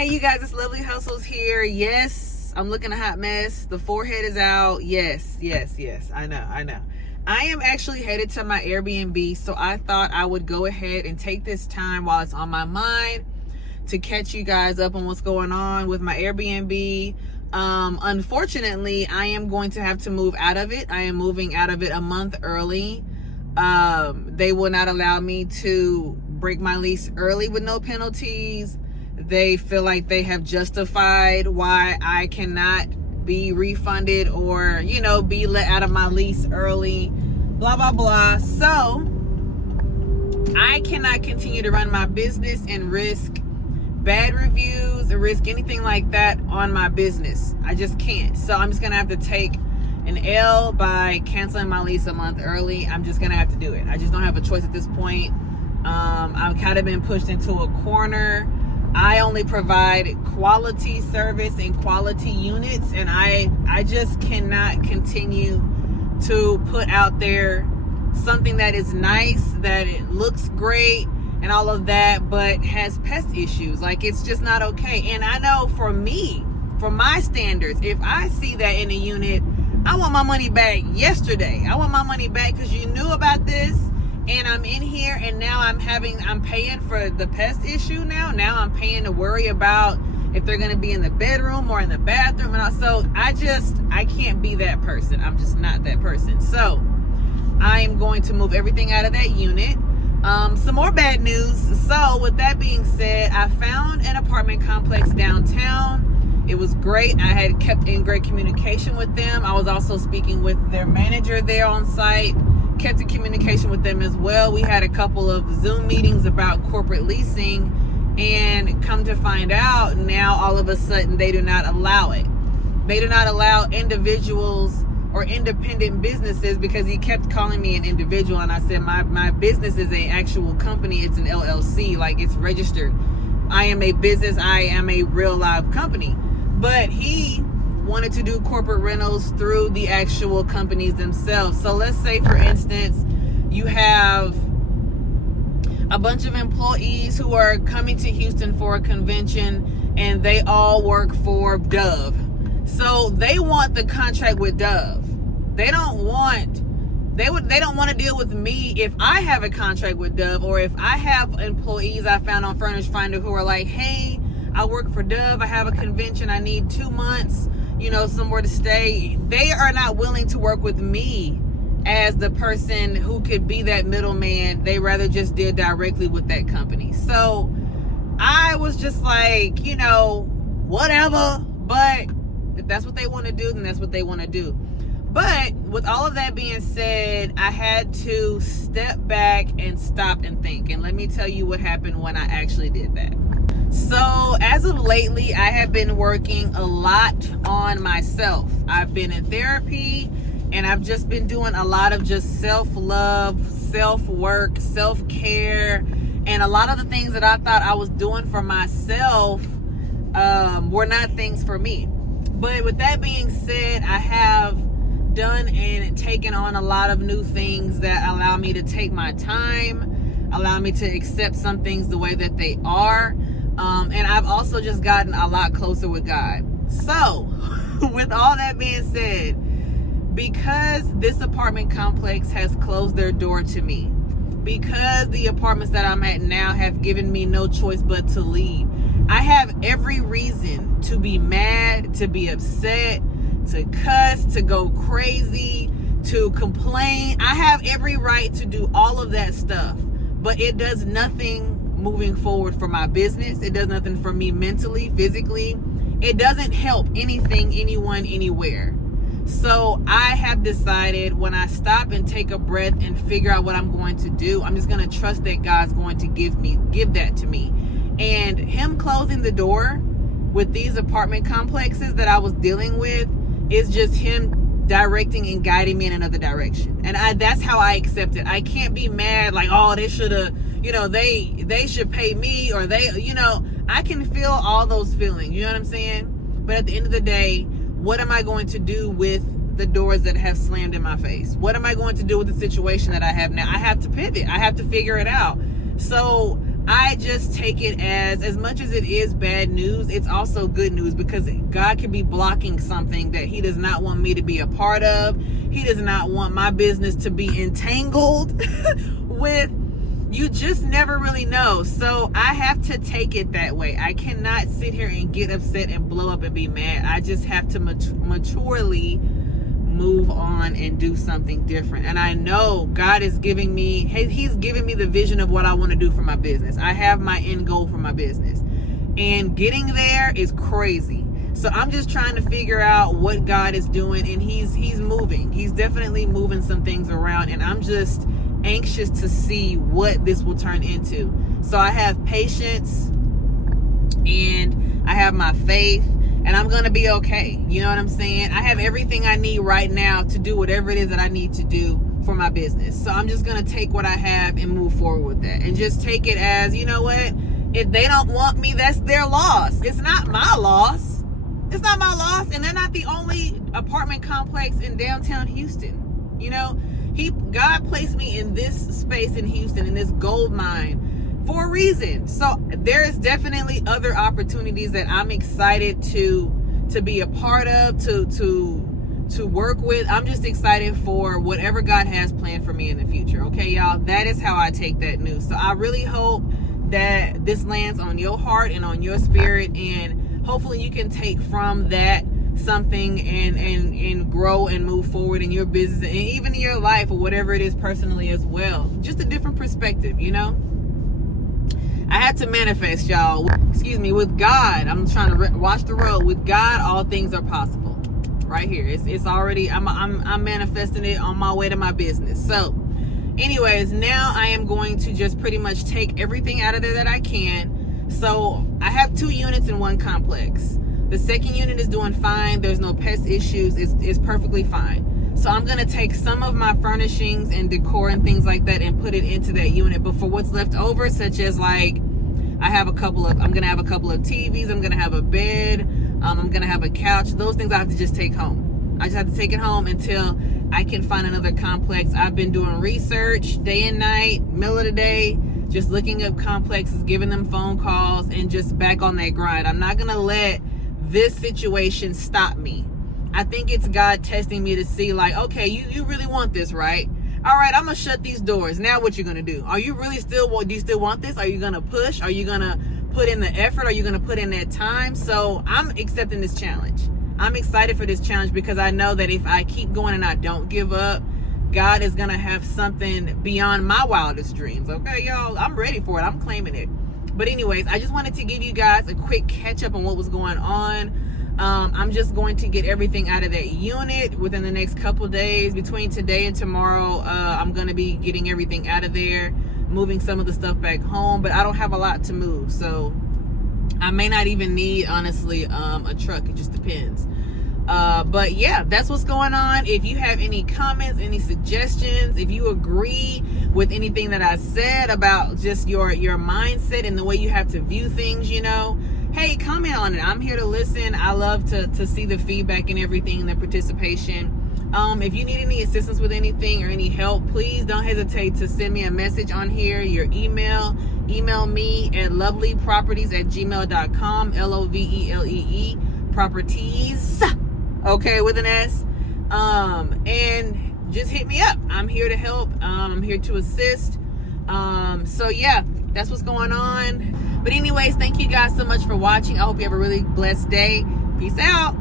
Hey you guys, it's Lovely Hustles here. Yes, I'm looking a hot mess. The forehead is out. Yes. I know. I am actually headed to my Airbnb, so I thought I would go ahead and take this time while it's on my mind to catch you guys up on what's going on with my Airbnb. Unfortunately, I am going to have to move out of it. I am moving out of it a month early. They will not allow me to break my lease early with no penalties. They feel like they have justified why I cannot be refunded or, be let out of my lease early, blah, blah, blah. So I cannot continue to run my business and risk bad reviews or risk anything like that on my business. I just can't. So I'm just going to have to take an L by canceling my lease a month early. I'm just going to have to do it. I just don't have a choice at this point. I've kind of been pushed into a corner. I only provide quality service and quality units, and I just cannot continue to put out there something that is nice, that it looks great and all of that, but has pest issues. Like, it's just not okay. And I know for me, for my standards, if I see that in a unit, I want my money back yesterday. I want my money back because you knew about this. And I'm in here and now I'm paying for the pest issue now. Now I'm paying to worry about if they're going to be in the bedroom or in the bathroom. And so I can't be that person. I'm just not that person. So I am going to move everything out of that unit. Some more bad news. So with that being said, I found an apartment complex downtown. It was great. I had kept in great communication with them. I was also speaking with their manager there on site. Kept in communication with them as well. We had a couple of Zoom meetings about corporate leasing, and come to find out now all of a sudden they do not allow it. They do not allow individuals or independent businesses, because he kept calling me an individual, and I said my business is an actual company. It's an LLC, like it's registered. I am a business. I am a real live company. But he wanted to do corporate rentals through the actual companies themselves. So let's say, for instance, you have a bunch of employees who are coming to Houston for a convention, and they all work for Dove. So they want the contract with Dove. They don't want to deal with me if I have a contract with Dove, or if I have employees I found on Furnish Finder who are like, hey, I work for Dove, I have a convention, I need 2 months, somewhere to stay. They are not willing to work with me as the person who could be that middleman. They rather just deal directly with that company. So I was just like, whatever. But if that's what they want to do, then that's what they want to do. But with all of that being said, I had to step back and stop and think. And let me tell you what happened when I actually did that. So as of lately, I have been working a lot on myself. I've been in therapy, and I've just been doing a lot of just self-love, self-work, self-care, and a lot of the things that I thought I was doing for myself were not things for me. But with that being said, I have done and taken on a lot of new things that allow me to take my time, allow me to accept some things the way that they are. And I've also just gotten a lot closer with God. So with all that being said, because this apartment complex has closed their door to me, because the apartments that I'm at now have given me no choice but to leave, I have every reason to be mad, to be upset, to cuss, to go crazy, to complain. I have every right to do all of that stuff, but it does nothing moving forward for my business. It does nothing for me mentally, physically. It doesn't help anything, anyone, anywhere. So I have decided, when I stop and take a breath and figure out what I'm going to do, I'm just going to trust that God's going to give that to me. And him closing the door with these apartment complexes that I was dealing with is just him directing and guiding me in another direction. And that's how I accept it. I can't be mad like, oh, they should have, they should pay me, or I can feel all those feelings. You know what I'm saying? But at the end of the day, what am I going to do with the doors that have slammed in my face? What am I going to do with the situation that I have now? I have to pivot. I have to figure it out. So I just take it as much as it is bad news, it's also good news, because God could be blocking something that he does not want me to be a part of. He does not want my business to be entangled with. You just never really know. So I have to take it that way. I cannot sit here and get upset and blow up and be mad. I just have to maturely move on and do something different. And I know God is giving me, he's giving me the vision of what I want to do for my business. I have my end goal for my business, and getting there is crazy. So I'm just trying to figure out what God is doing, and he's moving. He's definitely moving some things around, and I'm just anxious to see what this will turn into. So I have patience and I have my faith, and I'm going to be okay. You know what I'm saying? I have everything I need right now to do whatever it is that I need to do for my business. So I'm just going to take what I have and move forward with that, and just take it as, you know what? If they don't want me, that's their loss. It's not my loss. It's not my loss. And they're not the only apartment complex in downtown Houston. You know, God placed me in this space in Houston, in this gold mine, for a reason. So there is definitely other opportunities that I'm excited to be a part of, to work with. I'm just excited for whatever God has planned for me in the future. Okay, y'all, that is how I take that news. So I really hope that this lands on your heart and on your spirit, and hopefully you can take from that something and grow and move forward in your business, and even in your life, or whatever it is personally as well. Just a different perspective, you know. I had to manifest, y'all. Excuse me. With God, I'm trying to watch the road. With God, all things are possible. Right here, it's already. I'm manifesting it on my way to my business. So, anyways, now I am going to just pretty much take everything out of there that I can. So I have 2 units in one complex. The second unit is doing fine. There's no pest issues. It's perfectly fine. So I'm going to take some of my furnishings and decor and things like that and put it into that unit. But for what's left over, such as like, I'm going to have a couple of TVs. I'm going to have a bed. I'm going to have a couch. Those things I have to just take home. I just have to take it home until I can find another complex. I've been doing research day and night, middle of the day, just looking up complexes, giving them phone calls, and just back on that grind. I'm not going to let this situation stop me. I think it's God testing me to see, like, okay, you really want this, right? All right, I'm gonna shut these doors. Now what you gonna do? Are you really do you still want this? Are you gonna push? Are you gonna put in the effort? Are you gonna put in that time? So I'm accepting this challenge. I'm excited for this challenge, because I know that if I keep going and I don't give up, God is gonna have something beyond my wildest dreams. Okay, y'all, I'm ready for it. I'm claiming it. But anyways, I just wanted to give you guys a quick catch up on what was going on. I'm just going to get everything out of that unit within the next couple days. Between today and tomorrow, I'm going to be getting everything out of there, moving some of the stuff back home. But I don't have a lot to move, so I may not even need, honestly, a truck. It just depends. But yeah, that's what's going on. If you have any comments, any suggestions, if you agree with anything that I said about just your mindset and the way you have to view things, you know, hey, comment on it. I'm here to listen. I love to see the feedback and everything and the participation. If you need any assistance with anything or any help, please don't hesitate to send me a message on here. Your email me at loveleeproperties@gmail.com. LOVELEE properties, okay, with an S. And just hit me up. I'm here to help. I'm here to assist. So yeah, that's what's going on. But anyways, thank you guys so much for watching. I hope you have a really blessed day. Peace out.